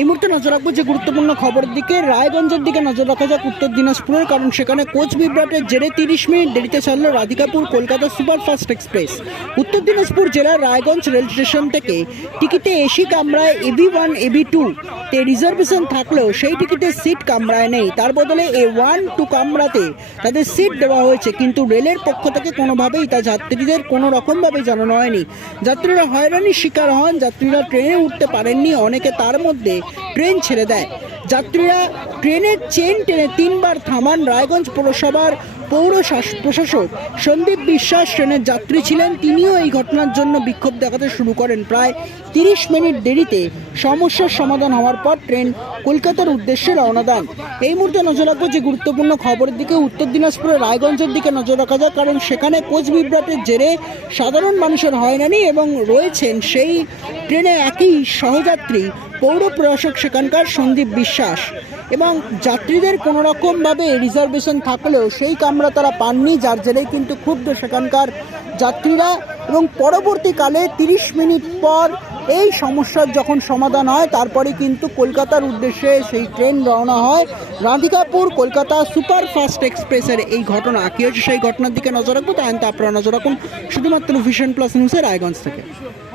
এই মুহূর্তে নজর রাখবো যে গুরুত্বপূর্ণ খবরের দিকে। রায়গঞ্জের দিকে নজর রাখা যাক উত্তর দিনাজপুরের, কারণ সেখানে কোচ বিভ্রাটের জেরে 30 মিনিট দেরিতে ছাড়লো রাধিকাপুর কলকাতা সুপারফাস্ট এক্সপ্রেস। উত্তর দিনাজপুর জেলার রায়গঞ্জ রেল স্টেশন থেকে টিকিটে এসি কামরায় AB1 AB2 তে রিজার্ভেশন থাকলেও সেই টিকিটের সিট কামরায় নেই। তার বদলে A1 2 কামরাতে তাদের সিট দেওয়া হয়েছে, কিন্তু রেলের পক্ষ থেকে কোনোভাবেই তা যাত্রীদের কোনো রকমভাবেই জানানো হয়নি। যাত্রীরা হয়রানির শিকার হন, যাত্রীরা ট্রেনে উঠতে পারেননি, অনেকে তার মধ্যে ট্রেন ছেড়ে দেয়। যাত্রীরা ট্রেনের চেন টেনে 3 বার থামান। রায়গঞ্জ পৌরসভার পৌর প্রশাসক সন্দীপ বিশ্বাস ট্রেনের যাত্রী ছিলেন, তিনিও এই ঘটনার জন্য বিক্ষোভ দেখাতে শুরু করেন। প্রায় 30 মিনিট দেরিতে সমস্যার সমাধান হওয়ার পর ট্রেন কলকাতার উদ্দেশ্যে রওনা দেন। এই মুহূর্তে নজর রাখবো যে গুরুত্বপূর্ণ খবরের দিকে। উত্তর দিনাজপুরের রায়গঞ্জের দিকে নজর রাখা যায়, কারণ সেখানে কোচ বিভ্রাটের জেরে সাধারণ মানুষের হয়রানি এবং রয়েছেন সেই ট্রেনে একই সহযাত্রী পৌর প্রশাসক সেখানকার সন্দীপ বিশ্বাস। এবং যাত্রীদের কোনো রকমভাবে রিজার্ভেশন থাকলেও সেই কামরা তারা পাননি, যার জেরেই কিন্তু ক্ষুব্ধ সেখানকার যাত্রীরা। এবং পরবর্তীকালে 30 মিনিট পর এই সমস্যার যখন সমাধান হয়, তারপরে কিন্তু কলকাতার উদ্দেশ্যে সেই ট্রেন রওনা হয়। রাধিকাপুর কলকাতা সুপারফাস্ট এক্সপ্রেসের এই ঘটনা কী হয়েছে সেই ঘটনার দিকে নজর রাখবো। তাই আপনারা নজর রাখুন শুধুমাত্র ভিশন প্লাস নিউজের রায়গঞ্জ থেকে।